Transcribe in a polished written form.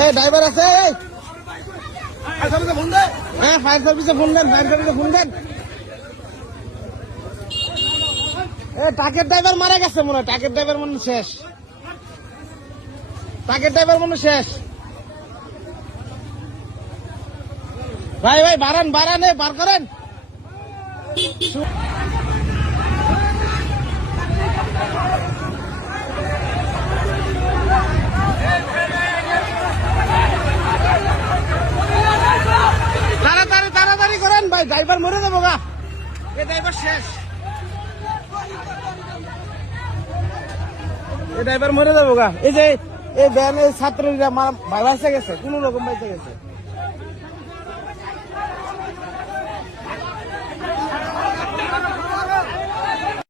এই ড্রাইভার আছে হ্যাঁ ফায়ার সার্ভিসে ফোন দেন ট্রাকের ড্রাইভার মারা গেছে মনে হয় ট্রাকের ড্রাইভার মনে শেষ ভাই বাড়ান বার করেন তাড়াতাড়ি করেন ভাই ড্রাইভার মরে যাবো গা এ ড্রাইভার শেষ এই যে এই ভ্যানের ছাত্রীরা ভাই বাইসে গেছে কোন রকম বাইসে গেছে